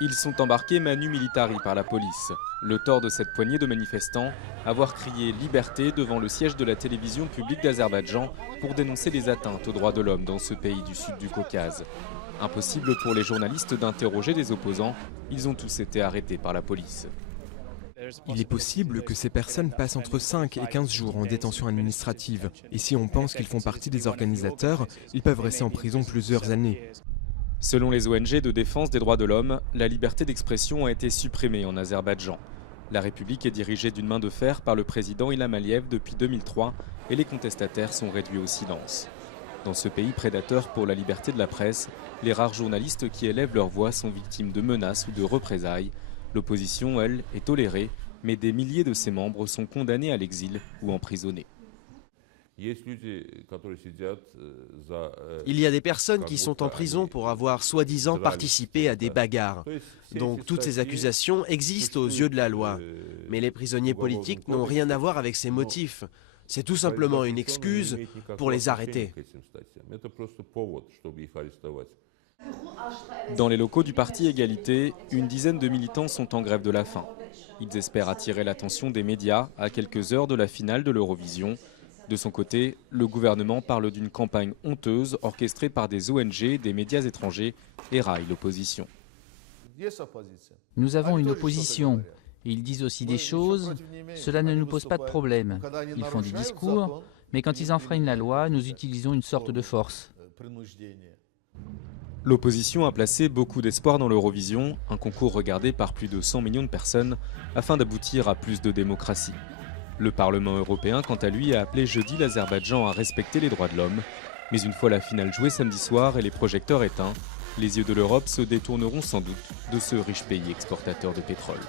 Ils sont embarqués manu militari par la police. Le tort de cette poignée de manifestants, avoir crié « Liberté » devant le siège de la télévision publique d'Azerbaïdjan pour dénoncer les atteintes aux droits de l'homme dans ce pays du sud du Caucase. Impossible pour les journalistes d'interroger des opposants, ils ont tous été arrêtés par la police. Il est possible que ces personnes passent entre 5 et 15 jours en détention administrative. Et si on pense qu'ils font partie des organisateurs, ils peuvent rester en prison plusieurs années. Selon les ONG de défense des droits de l'homme, la liberté d'expression a été supprimée en Azerbaïdjan. La République est dirigée d'une main de fer par le président Ilham Aliyev depuis 2003 et les contestataires sont réduits au silence. Dans ce pays prédateur pour la liberté de la presse, les rares journalistes qui élèvent leur voix sont victimes de menaces ou de représailles. L'opposition, elle, est tolérée, mais des milliers de ses membres sont condamnés à l'exil ou emprisonnés. Il y a des personnes qui sont en prison pour avoir soi-disant participé à des bagarres. Donc toutes ces accusations existent aux yeux de la loi. Mais les prisonniers politiques n'ont rien à voir avec ces motifs. C'est tout simplement une excuse pour les arrêter. Dans les locaux du parti Égalité, une dizaine de militants sont en grève de la faim. Ils espèrent attirer l'attention des médias à quelques heures de la finale de l'Eurovision. De son côté, le gouvernement parle d'une campagne honteuse orchestrée par des ONG, des médias étrangers et raille l'opposition. Nous avons une opposition. Et ils disent aussi des choses. Cela ne nous pose pas de problème. Ils font des discours, mais quand ils enfreignent la loi, nous utilisons une sorte de force. L'opposition a placé beaucoup d'espoir dans l'Eurovision, un concours regardé par plus de 100 millions de personnes, afin d'aboutir à plus de démocratie. Le Parlement européen, quant à lui, a appelé jeudi l'Azerbaïdjan à respecter les droits de l'homme. Mais une fois la finale jouée samedi soir et les projecteurs éteints, les yeux de l'Europe se détourneront sans doute de ce riche pays exportateur de pétrole.